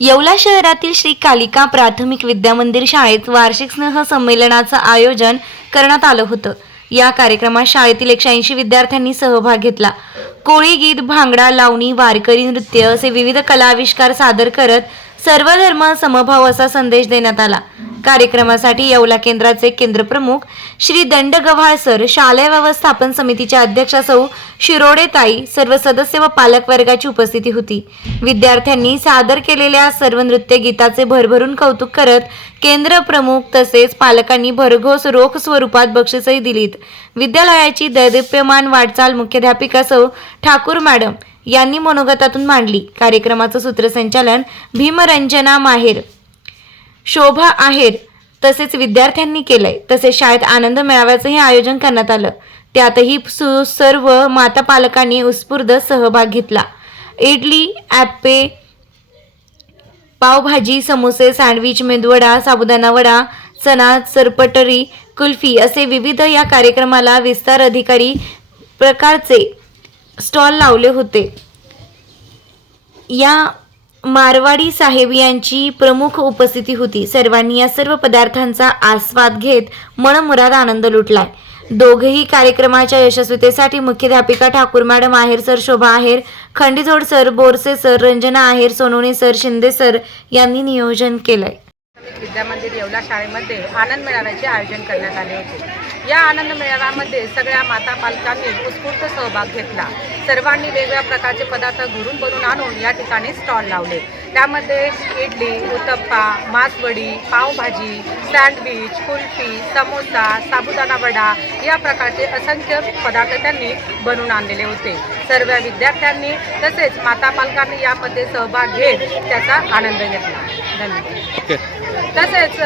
येवला शहरातील श्री कालिका प्राथमिक विद्यामंदिर शाळेत वार्षिक स्नेह संमेलनाचं आयोजन करण्यात आलं होतं. या कार्यक्रमात शाळेतील एकशे ऐंशी विद्यार्थ्यांनी सहभाग घेतला. कोळी गीत भांगडा लावणी वारकरी नृत्य असे विविध कलाविष्कार सादर करत सर्व धर्म समभाव असा संदेश देण्यात आला. कार्यक्रमासाठी येवला केंद्राचे केंद्रप्रमुख श्री दंडगव्हाळ सर शालेय व्यवस्थापन समितीच्या अध्यक्षा सौ शिरोडे ताई सर्व सदस्य व पालक वर्गाची उपस्थिती होती. विद्यार्थ्यांनी सादर केलेल्या सर्व नृत्य गीताचे भरभरून कौतुक करत केंद्र प्रमुख तसेच पालकांनी भरघोस रोख स्वरूपात बक्षीसही दिलीत. विद्यालयाची दैदिप्यमान वाटचाल मुख्याध्यापिका सौ ठाकूर मॅडम यांनी मनोगतातून मांडली. कार्यक्रमाचं सूत्रसंचालन भीमरंजना माहेर शोभा आहेर. तसेच विद्यार्थ्यांनी केलंय. तसेच शाळेत आनंद मेळाव्याचंही आयोजन करण्यात आलं. त्यातही सु- सर्व माता पालकांनी उत्स्फूर्त सहभाग घेतला. इडली ॲप्पे पावभाजी समोसे सँडविच मेदवडा साबुदाणा वडा चणा सरपटरी कुल्फी असे विविध या कार्यक्रमाला विस्तार अधिकारी प्रकारचे स्टॉल लावले होते. या मारवाडी साहेब यांची प्रमुख उपस्थिती होती. सर्वांनी या सर्व पदार्थांचा आस्वाद घेत मनमुराद आनंद लुटलाय. दोघेही कार्यक्रमाच्या यशस्वीतेसाठी मुख्याध्यापिका Thakur madam Aher sir Shobha Aher Khandijod sir Borse sir Ranjana Aher Sonawane sir Shinde sir यांनी नियोजन केलंय. विद्यामंदिर येवला शाळेमध्ये आनंद मेळाव्याचे आयोजन करण्यात आले होते. या आनंद मेळाव्यामध्ये सगळ्या माता पालकांनी उत्स्फूर्त सहभाग घेतला. सर्वांनी वेगवेगळ्या प्रकारचे पदार्थ घरून बनवून आणून या ठिकाणी स्टॉल लावले. त्यामध्ये इडली उत्तप्पा मासवडी पावभाजी सँडविच कुल्फी समोसा साबुदाणा वडा या प्रकारचे असंख्य पदार्थ त्यांनी बनवून आणलेले होते. सर्व विद्यार्थ्यांनी तसेच माता पालकांनी यामध्ये सहभाग घेत त्याचा आनंद घेतला. धन्यवाद. तसेच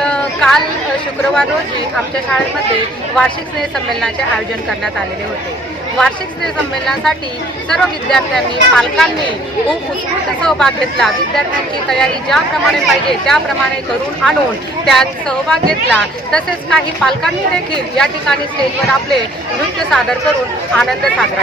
काल शुक्रवार रोजी आमच्या शाळेमध्ये वार्षिक स्नेह संमेलनाचे आयोजन करण्यात आलेले होते. वार्षिक स्नेह संमेलनासाठी सर्व विद्यार्थ्यांनी पालकांनी खूप उत्स्फूर्त सहभाग घेतला. विद्यार्थ्यांची तयारी ज्याप्रमाणे पाहिजे त्याप्रमाणे करून आणून त्यात सहभाग घेतला. तसेच काही पालकांनी देखील या ठिकाणी स्टेजवर आपले नृत्य सादर करून आनंद साजरा केला